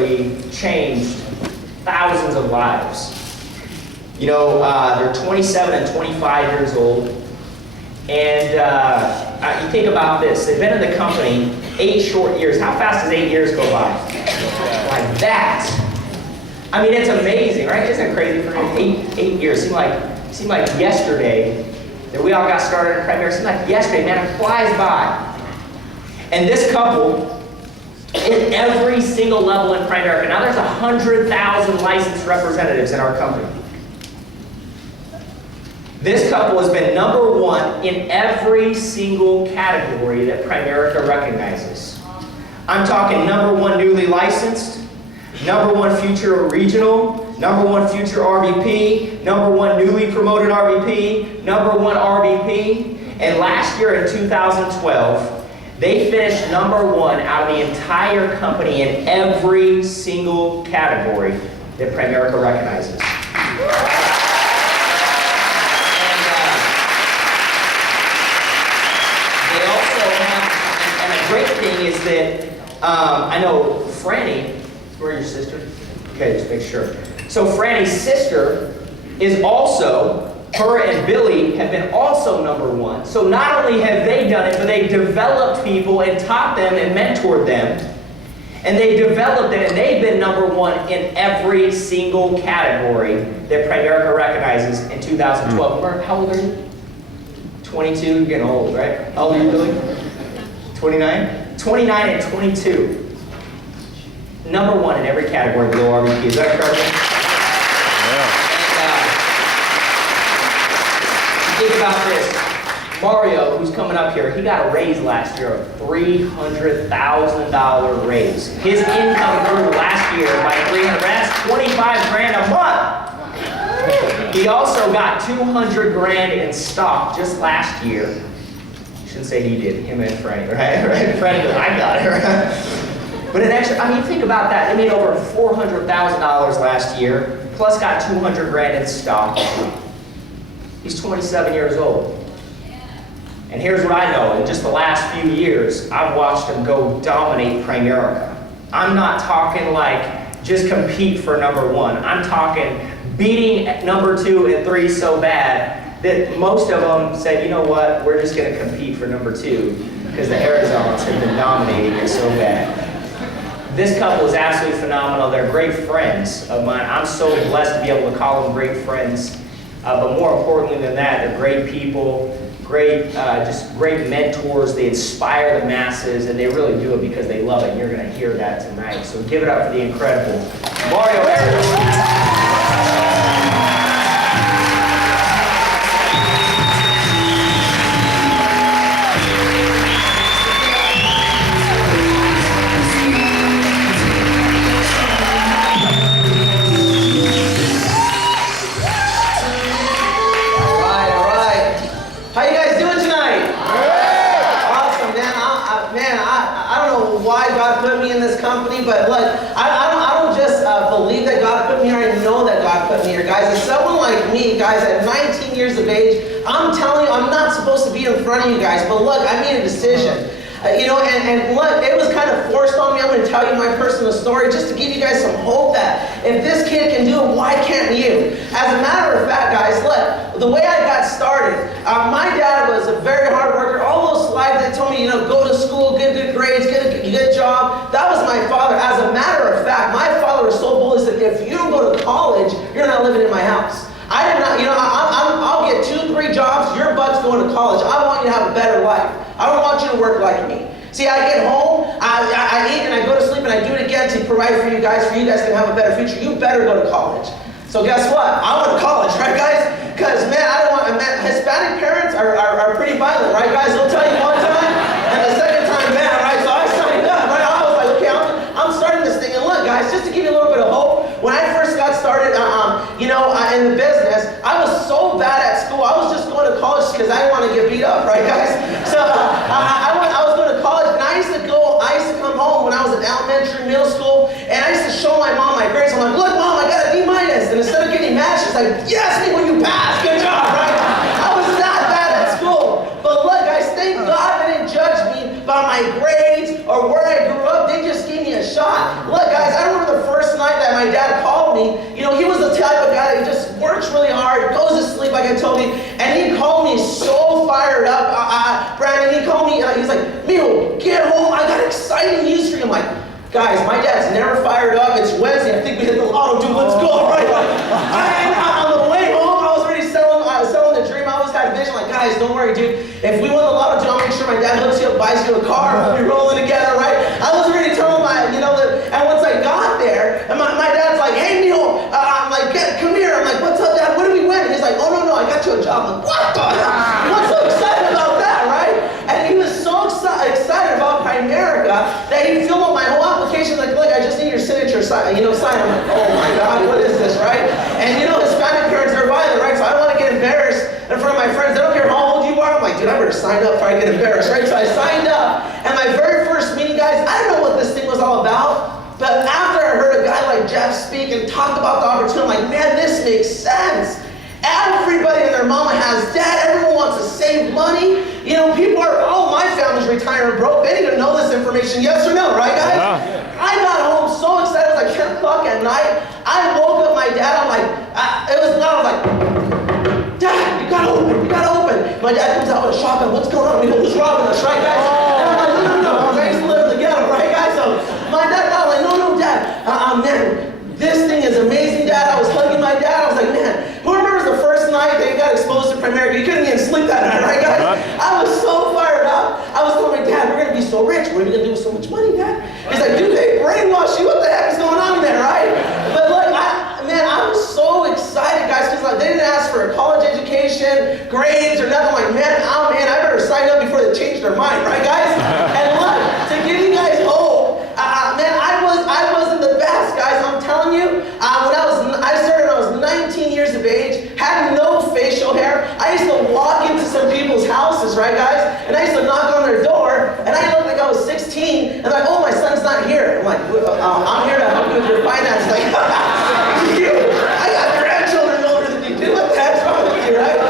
literally changed thousands of lives. You know, they're 27 and 25 years old. And you think about this, they've been in the company 8 short years. How fast does 8 years go by? Like that. I mean, it's amazing, right? Isn't it crazy for me? 8 years. Seemed like yesterday that we all got started in Primera. Seemed like yesterday, man, it flies by. And this couple, in every single level in Primera, now there's 100,000 licensed representatives in our company. This couple has been #1 in every single category that Primerica recognizes. I'm talking #1 newly licensed, #1 future regional, #1 future RVP, #1 newly promoted RVP, #1 RVP, and last year in 2012, they finished #1 out of the entire company in every single category that Primerica recognizes. Great thing is that I know Franny, where's your sister? Okay, just make sure. So Franny's sister is also, her and Billy have been also #1. So not only have they done it, but they developed people and taught them and mentored them. And they developed it, and they've been #1 in every single category that Primerica recognizes in 2012. How old are you? 22, you're getting old, right? How old are you, Billy? 29? 29 and 22. #1 in every category below RVP. Is that correct? Yeah. And, think about this. Mario, who's coming up here, he got a raise last year, a $300,000 raise. His income grew last year by 300. That's 25 grand a month. He also got 200 grand in stock just last year. Shouldn't say he did, him and Franny, right? Franny goes, I got it, right? But an extra, I mean, think about that. They made over $400,000 last year, plus got 200 grand in stock. He's 27 years old. And here's what I know, in just the last few years, I've watched him go dominate Primerica. I'm not talking like just compete for #1. I'm talking beating #2 and 3 so bad that most of them said, you know what, we're just going to compete for #2 because the Arrizons have been dominating it so bad. This couple is absolutely phenomenal. They're great friends of mine. I'm so blessed to be able to call them great friends. But more importantly than that, they're great people, just great mentors. They inspire the masses, and they really do it because they love it. And you're going to hear that tonight. So give it up for the incredible Mario Arrizon. But look, I don't just believe that God put me here, I know that God put me here. Guys, as someone like me, guys, at 19 years of age, I'm telling you, I'm not supposed to be in front of you guys, but look, I made a decision. You know, and look, it was kind of forced on me. I'm going to tell you my personal story just to give you guys some hope that if this kid can do it, why can't you? As a matter of fact, guys, look, the way I got started, my dad was a very hard worker. All those slides that told me, you know, go to school, get good grades, get a good job, that was my father. As a matter of fact, my father was so bullish that if you don't go to college, you're not living in my house. I did not, you know, I'll get 2, 3 jobs, your butt's going to college. I want you to have a better life. I don't want you to work like me. See, I get home, I eat, and I go to sleep, and I do it again to provide for you guys can have a better future. You better go to college. So guess what? I went to college, right, guys? Because, man, Hispanic parents are pretty violent, right, guys? They'll tell you one time, and the second time, man, right? So I signed up, right? I was like, okay, I'm starting this thing. And look, guys, just to give you a little bit of hope, when I first got started, in the business, I was so bad at school. I was just going to college because I didn't want to get beat up, right, guys? So I was going to college, and I used to come home when I was in elementary, middle school, and I used to show my mom my grades. I'm like, look, Mom, I got a D-. And instead of getting mad, she's like, yes, when you pass, good job, right? I was that bad at school. But look, guys, thank God they didn't judge me by my grades or where I grew up. They just gave me a shot. Look, guys, I remember the my dad called me. You know, he was the type of guy that just works really hard, goes to sleep like I told you, and he called me so fired up. Brandon, he called me, he's like, Mio, get home, I got exciting news for you. I'm like, guys, my dad's never fired up. It's Wednesday, I think we hit the lotto, dude, let's go, right? On the way home, I was already selling the dream. I always had a vision, like, guys, don't worry, dude. If we win the lotto, dude, I'll make sure my dad hooks you up, buys you a car, we'll be rolling together, right? I was already telling and once I got there, and my dad's like, hey, Mio, I'm like, come here. I'm like, what's up, Dad? What did we win? And he's like, oh, no, I got you a job. I'm like, what the hell? What's so excited about that, right? And he was so excited about Primerica that he filled out my whole application, like, look, I just need your signature sign. I'm like, oh my God, what is this, right? And Hispanic parents are violent, right? So I don't want to get embarrassed in front of my friends. They don't care how old you are. I'm like, dude, I better sign up before I get embarrassed, right? So I signed up, and my very first meeting, guys, I don't know what this thing was all about. But after I heard a guy like Jeff speak and talk about the opportunity, I'm like, man, this makes sense. Everybody and their mama has debt. Everyone wants to save money. People are, my family's retiring broke. They need to know this information, yes or no, right, guys? Yeah. I got home so excited. It was like 10 o'clock at night. I woke up my dad. I'm like, it was loud. I was like, Dad, you gotta open. My dad comes out with a shotgun. What's going on? Who's robbing us, right, guys? And I'm like, no. I used to live in the ghetto, right, guys? So my dad got like, no, Dad. Man, this thing is amazing, Dad. I was hugging my dad. I was like, man, who remembers the first night that he got exposed to Primerica? He couldn't even sleep that night, right, guys? I was so fired up. I was telling my dad, we're going to be so rich. What are we going to do with so much money, Dad? He's like, dude, they brainwash you. What the heck is going on there, right? But look, I was so excited, guys, because they didn't ask for a college education, grades, or nothing. I'm like, man, I better sign up before they change their mind, right, guys? And look, to give you guys hope, man, I wasn't the best, guys. I'm telling you. I started when I was 19 years of age, had no facial hair. I used to walk into some people's houses, right, guys? And I used to knock on their door, and I looked like I was 16, and like, oh, my son's not here. I'm like, I'm here to help you with your finances. Like, I got grandchildren older than you do. What the heck's wrong with you, right?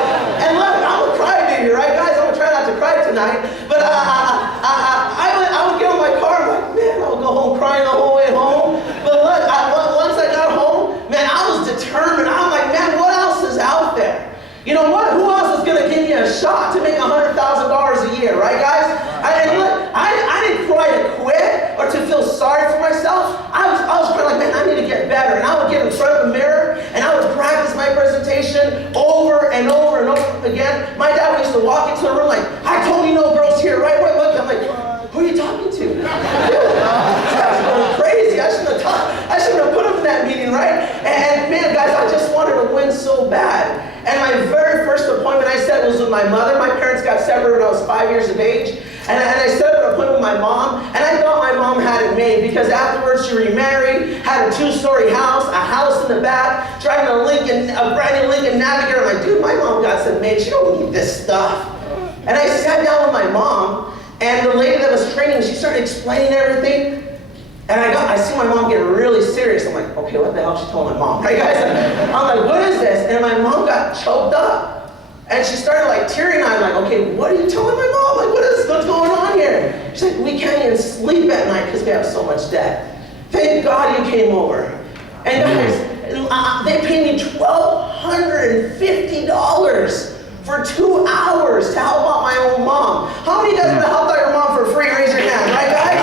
And look, I'm a crybaby, right, guys? I'm gonna try not to cry tonight, but I would get on my car. I'm like, man, I would go home crying the whole way home. But look, once I got home, man, I was determined. I'm like, man, what else is out there? You know what? Who else is gonna give me a shot to make $100,000 a year, right, guys? And look, I didn't try to quit or to feel sorry for myself. I was trying like, man, I need to get better. And I would get in front of the mirror and I would practice my presentation over and over and over again. My dad used to walk into the room like, I told you no girls here, right? Look, I'm like, who are you talking to? Dude, that's going crazy. I shouldn't have put him in that meeting, right? And man, guys, I just wanted to win so bad. And my very first appointment I set was with my mother. My parents got separated when I was 5 years of age. And I set up an appointment with my mom, and I thought my mom had it made because afterwards she remarried, had a 2-story house, a house in the back, driving a brand new Lincoln Navigator. I'm like, dude, my mom got some made. She don't need this stuff. And I sat down with my mom, and the lady that was training, she started explaining everything. And I see my mom get really serious. I'm like, okay, what the hell she told my mom, right, guys? I'm like, what is this? And my mom got choked up. And she started like tearing. I'm like, okay, what are you telling my mom? Like, what's going on here? She's like, we can't even sleep at night because we have so much debt. Thank God you came over. And guys, they paid me $1,250 for 2 hours to help out my own mom. How many of you guys would have helped out your mom for free? Raise your hand, right, guys?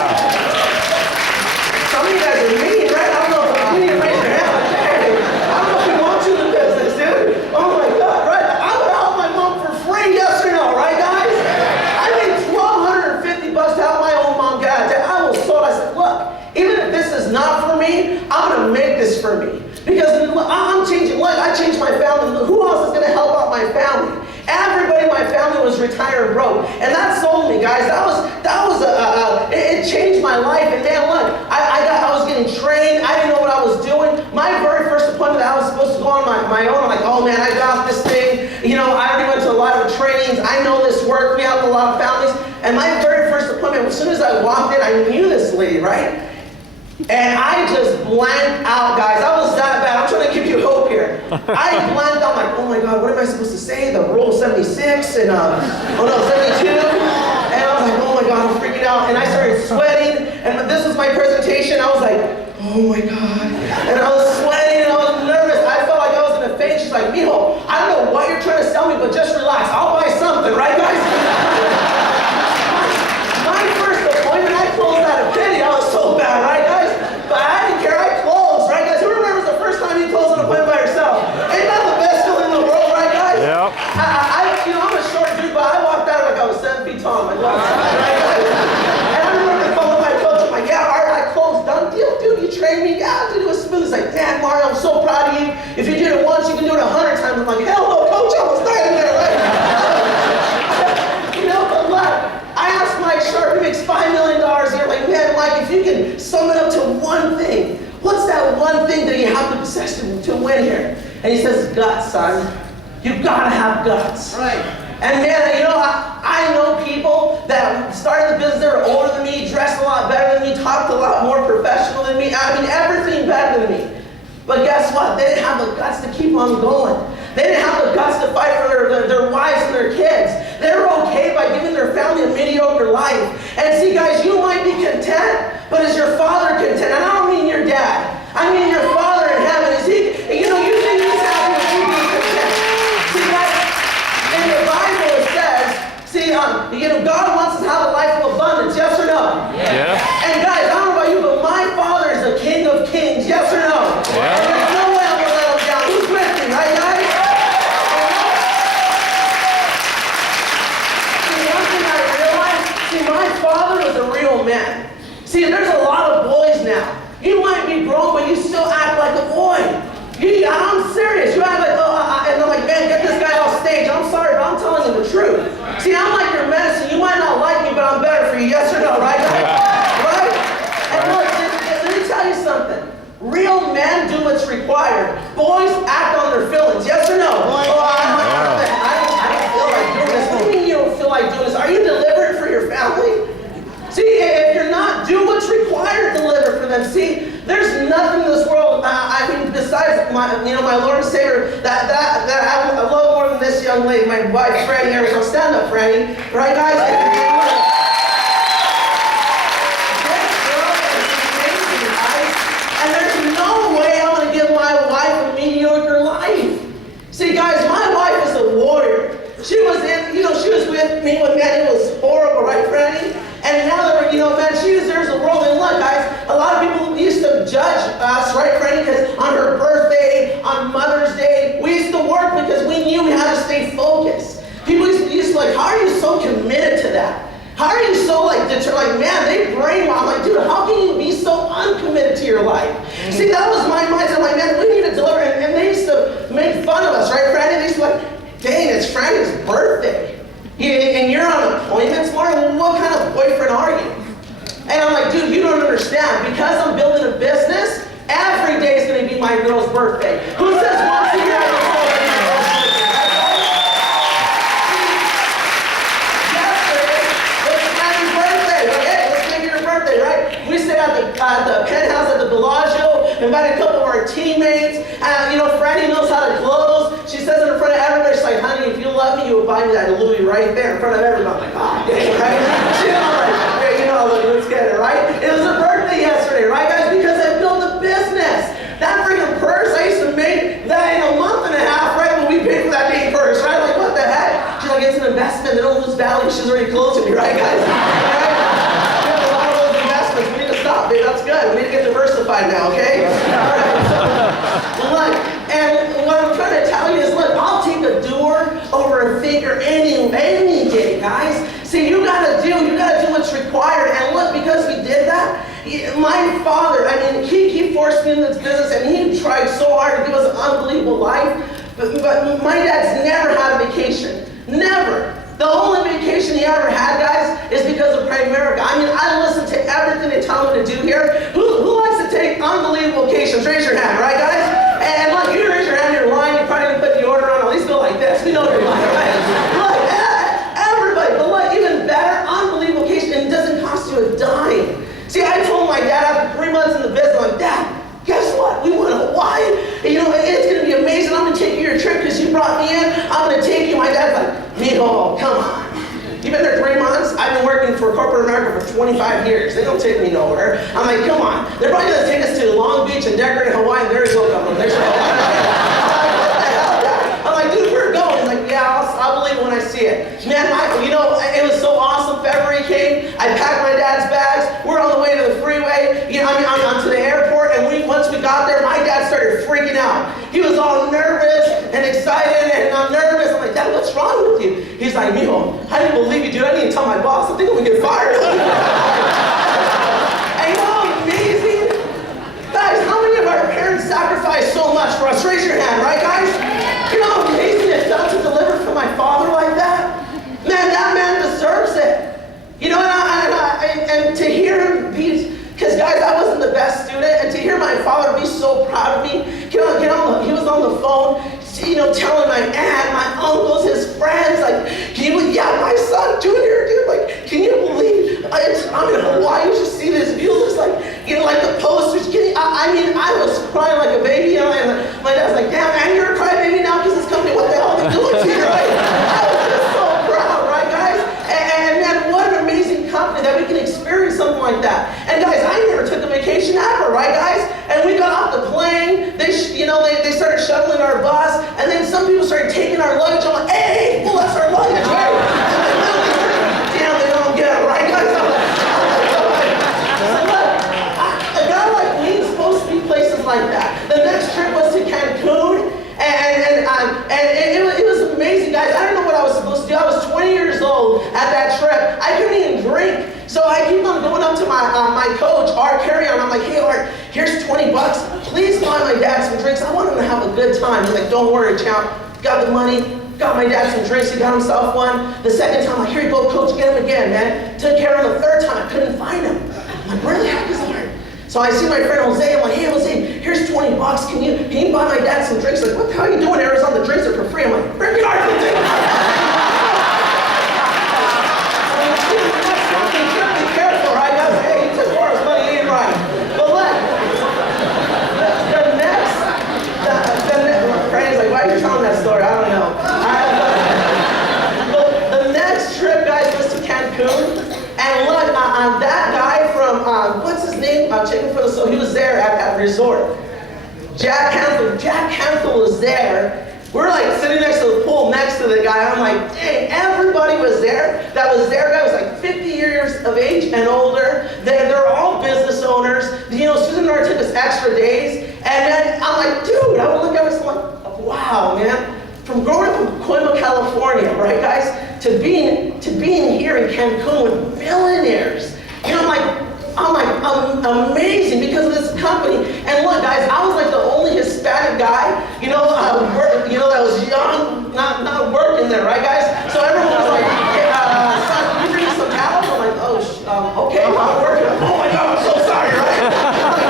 Some of you guys are mean, right? I don't know if you need to raise your hand. Hey, I don't know if we want you in the business, dude. Oh my God, right? I would help my mom for free, yes or no, right, guys? I paid $1,250 to help my own mom get out of debt. I was told, I said, look, even if this is not for me, I'm going to make this for me. Because I'm changing life. I changed my family. Who else is going to help out my family? Everybody in my family was retired broke, and that sold me, guys. It changed my life. And man, look, I was getting trained. I didn't know what I was doing. My very first appointment, I was supposed to go on my own. I'm like, oh man, I got this thing. I already went to a lot of trainings. I know this work. We helped a lot of families. And my very first appointment, as soon as I walked in, I knew this lady, right? And I just blanked out, guys. I was that bad. I'm trying to give you hope here. I blanked out, like, oh my God, what am I supposed to say? The rule 76 and, 72? And I was like, oh my God, I'm freaking out. And I started sweating. And this was my presentation. I was like, oh my God. And I was train me how to do a spin. He's like, man, Mario, I'm so proud of you. If you did it once, you can do it 100 times. I'm like, hell no, coach, I was dying there, right? But look, I asked Mike Sharp, he makes $5 million a year. Like, man, Mike, if you can sum it up to one thing, what's that one thing that you have to possess to win here? And he says, guts, son. You've got to have guts. Right. And man, I know people that started the business, they were older than me, dressed a lot better than me, talked a lot more professional than me. I mean, everything better than me. But guess what? They didn't have the guts to keep on going. They didn't have the guts to fight for their wives and their kids. They were okay by giving their family a mediocre life. And see, guys, you might be content, but is your father content? And I don't mean your dad. I mean your father in heaven. Is he, you think he's happy with you being content. See, guys, in the Bible it says, God wants us to have a life of abundance, yes or no? Yeah. And guys, I don't know about you, but my father is the King of Kings, yes or no? Yeah. And there's no way I'm going to let him down. Who's with me, right, guys? See, one thing I realized, my father was a real man. See, there's a lot of boys now. You might be grown, but you still act like a boy. I'm serious. You act like, and I'm like, man, get this guy off stage. I'm sorry, but I'm telling you the truth. See, I'm like your medicine. You might not like me, but I'm better for you. Yes or no, right? Right? And look, let me tell you something. Real men do what's required. Boys act on their feelings. Yes or no? I don't feel like doing this. What do you mean you don't feel like doing this? Are you delivering for your family? See, if you're not, do what's required to deliver for them. See, there's nothing in this world, besides my Lord and Savior, that I love more than this young lady, my wife, Franny Arrizon. Stand up, Franny. Right, guys? And there's no way I'm going to give my wife a mediocre life. See, guys, my wife is a warrior. She was with me when, man, it was horrible, right, Franny? And now that she deserves the world. And look, guys, a lot of people used to judge us, right, Franny? Because on her birthday, on Mother's Day, we used to work because we knew we had to stay focused. People used to like, how are you so committed to that? How are you so determined? Man, they brainwash. I'm like, dude, how can you be so uncommitted to your life? See, that was my mindset. I'm like, man, we need to deliver. And they used to make fun of us, right, Franny? They used to be like, dang, it's Franny's birthday. And you're on appointments, Martin? What kind of boyfriend are you? And I'm like, dude, you don't understand. Because I'm building a business, every day is going to be my girl's birthday. Who says once a year I don't celebrate my girl's birthday? Yesterday was Franny's birthday. Like, hey, let's make it her birthday, right? We stayed at the penthouse at the Bellagio, invited a couple of our teammates. Franny knows how to close. She says it in front of everybody. She's like, honey, if you love me, you would buy me that Louis right there in front of everybody. I'm like, dang, right? She's like, hey, let's get it, right? It was her birthday yesterday, right, guys? Because I built a business. That freaking purse, I used to make that in a month and a half, right? When we paid for that dang purse, right? Like, what the heck? She's like, it's an investment. They don't lose value. She's already closing me, right, guys? Right? We have a lot of those investments. We need to stop, babe. That's good. We need to get diversified now, okay? All right. Look, and what I'm trying to tell you is, look, I'll take a doer over a thinker any day, guys. See, you gotta do what's required. And look, because we did that, my father, he forced me in this business, and he tried so hard to give us an unbelievable life. But my dad's never had a vacation. Never. The only vacation he ever had, guys, is because of Pray America. I listen to everything they tell me to do here. Who likes to take unbelievable vacations? Raise your hand, right, guys? And look, you raise your hand, you're lying, you probably didn't put the order on, at least go like this. We know you're lying, right? Look, everybody, but look, even better, unbelievable vacation, and it doesn't cost you a dime. See, I told my dad after 3 months in the business, I'm like, Dad, guess what? We went to Hawaii. It's going to be amazing. I'm going to take you your trip because you brought me in. I'm going to take you. My dad's like, Mijo, come on. You've been there 3 months? I've been working for corporate America for 25 years. They don't take me nowhere. I'm like, come on. They're probably going to take us to Long Beach and decorate Hawaii, and there you go, couple. Next one. I'm like, dude, we're going. He's like, yeah, I'll believe it when I see it. Man, it was so awesome. February came. I packed my dad's bags. We're on the way to the freeway. I'm to the airport, and once we got there, my dad started freaking out. He was all nervous and excited, and I'm nervous. I'm like, Dad, what's wrong with you? He's like, Mijo, I didn't believe you, dude. I didn't tell my boss. I think I'm gonna get fired. And you know how amazing so proud of me. He was on the phone, telling my aunt, my uncles, his friends, like, yeah, my son, Junior, dude, like, can you believe, I'm in Hawaii, you should see this view, it looks like, like the posters, I was crying like a baby, and my dad's like, damn, man, you're a crybaby now because this company, what the hell are they doing to you, right? I was just so proud, right, guys? And man, what an amazing company that we can experience something like that. And guys, I never took a vacation ever, right, guys? And we got off the plane, they started shuttling our bus, and then some people started taking our luggage. I'm like, hey, well, that's our luggage, right? Damn, they don't get it, right, guys? A guy like me is supposed to be places like that. The next trip was to Cancun, and it was amazing, guys. I don't know what I was supposed to do. I was 20 years old at that trip. I couldn't even drink. So I keep on going up to my coach, Art Carry-On. I'm like, hey, Art, here's 20 bucks. Please buy my dad some drinks. I want him to have a good time. He's like, don't worry, champ. Got the money. Got my dad some drinks. He got himself one. The second time, I'm like, here you go, coach. Get him again, man. Took care of him the third time. Couldn't find him. I'm like, where the heck is Art? So I see my friend Jose. I'm like, hey, Jose, here's 20 bucks. Can you buy my dad some drinks? Like, what the hell are you doing, Arrizon? The drinks are for free. I'm like, freaking Art, that story, I don't know. But the next trip, guys, was to Cancun. And look, that guy from, what's his name? Chicken for the Soul. He was there at Resort. Jack Canfield was there. We're like sitting next to the pool next to the guy. I'm like, dang, everybody was there. That was there. Guy was like 50 years of age and older. They're all business owners. Susan and I took us extra days. And then I'm like, dude, I would look at this and I'm like, wow, man. From growing up in Coima, California, right, guys, to being here in Cancun with millionaires. I'm amazing because of this company. And look, guys, I was like the only Hispanic guy, that was young, not working there, right, guys? So everyone was like, hey, son, can you drink some towels? I'm like, okay, I'm working. Oh my God, I'm so sorry, right?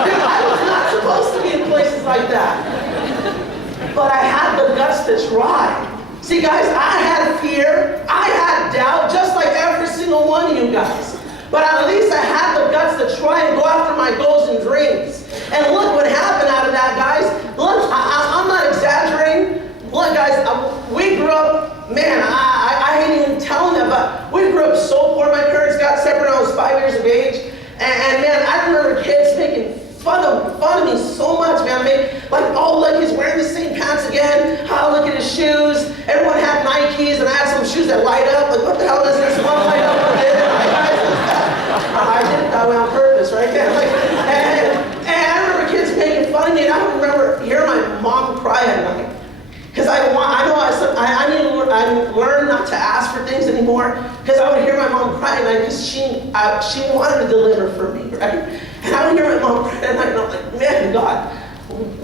Dude, I was not supposed to be in places like that. But I had the guts to try. See, guys, I had fear, I had doubt, just like every single one of you guys. But at least I had the guts to try and go after my goals and dreams. And look what happened out of that, guys. Look, I'm not exaggerating. Look, guys, we grew up, man, I hate even telling them, but we grew up so poor. My parents got separate when I was 5 years of age. And man, I remember kids making fun of me so much, man. Look, he's wearing the same pants again. Oh, look at his shoes. Everyone had Nikes, and I had some shoes that light up. Like, what the hell is this? One light up, one did it. I did it that way on purpose, right? And I remember kids making fun of me, and I remember hearing my mom cry at night. Because I learned not to ask for things anymore. Because I would hear my mom cry at night because she wanted to deliver for me, right? And I would hear my mom cry at night, and I'm like, man, God,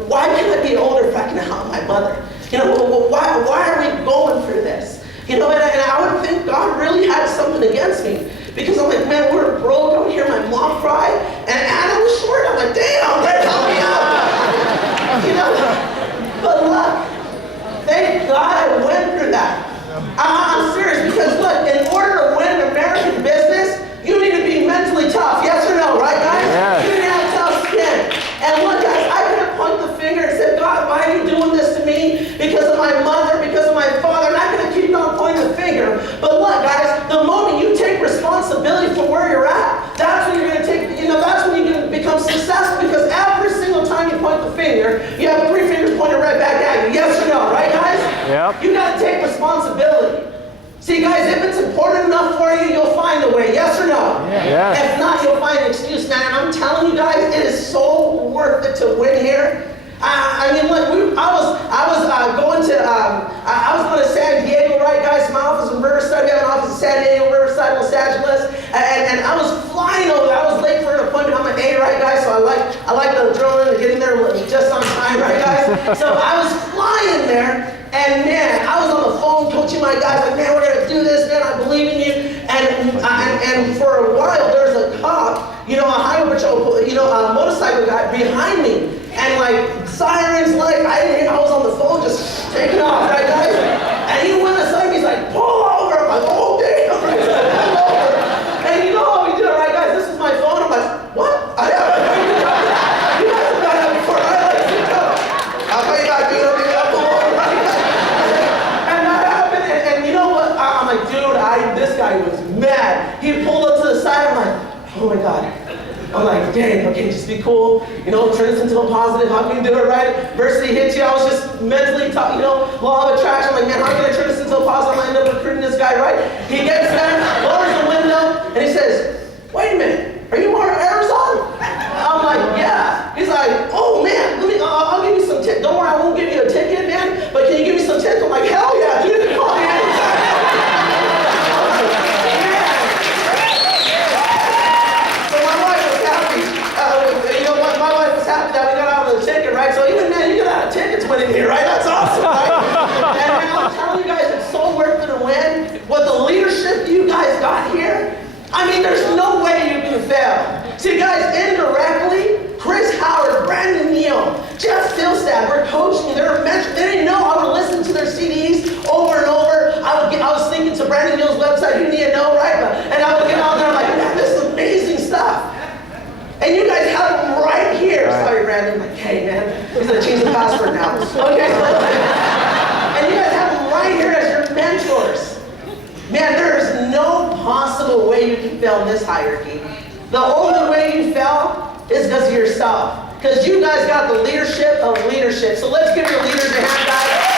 why can't I be older if I can help my mother? Why are we going through this? And I would think God really had something against me. Because I'm like, man, we're broke. I would hear my mom cry. And I was short. I'm like, damn, man, help me out. But look, thank God I went through that. I'm serious because look, in order to win an American business, you need to be mentally tough. Yes or no, right, guys? Yeah. You need to have tough skin. And look, guys, I could have pointed the finger and said, God, why are you doing this to me? Because of my mother, because of my father. And I could have kept on pointing the finger. But look, guys, the moment you take responsibility for where you're at, that's when you're going to take, that's when you're going to become successful. Because every single time you point the finger, you have three fingers pointed right back at you. Yes or no, right, guys? Yep. You got to take responsibility. See, guys, if it's important enough for you, you'll find a way. Yes or no? Yeah. Yes. If not, you'll find an excuse, man. And I'm telling you guys, it is so worth it to win here. Look, I was going to San Diego, right, guys? My office in Riverside. We have an office in San Diego, Riverside, Los Angeles. And I was flying over there. I was late for an appointment. I'm an A, right, guys? So I like the adrenaline and getting there just on time, right, guys? So I was flying there. And man, I was on the phone coaching my guys, like, man, we're gonna do this, man, I believe in you. And for a while, there's a cop, a highway patrol, a motorcycle guy behind me. And like sirens, like I was on the phone just taking off, right, guys? And he went aside, he's like, pull over. I'm like, oh damn, right? So I pull over. And you know how we do it, right, guys? This is my phone. I'm like, what? You guys have done that before, right? Like, you know, I'll call you back, dude. I'll pull over, right? And that happened, and you know what? I'm like, dude, this guy was mad. He pulled up to the side. I'm like, oh my God. I'm like, dang, okay, just be cool. You know, turn this into a positive. How can you do it right? Adversity hits you. I was just mentally talking, you know, law of attraction. I'm like, man, how can I turn this into a positive? I end up recruiting this guy, right? He gets there, lowers the window, and he says, wait a minute, are you more Arrizon? I'm like, yeah. He's like, oh man, I'll give you some tips. Don't worry, I won't give you a ticket, man, but can you give me some tips? I'm like, hell yeah, dude, you can call me anytime. So even man, you got out of tickets winning here, right? That's awesome, right? And I'm telling you guys, it's so worth it to win. What the leadership you guys got here, I mean, there's no way you can fail. See, guys, indirectly, Chris Howard, Brandon Neal, Jeff Stillstad were coaching me. They were mentoring. They didn't know I would listen to their CDs over and over. I was thinking to Brandon Neal's website, you need to know, right? And I would get on there, I'm like, man, this is amazing stuff. And you guys have them right here. Right. Sorry, Brandon. Like, hey, man, he's going to change the password now. Okay. And you guys have them right here as your mentors. Man, there is no possible way you can fail in this hierarchy. The only way you fail is because of yourself. Because you guys got the leadership of leadership. So let's give your leaders a hand, guys.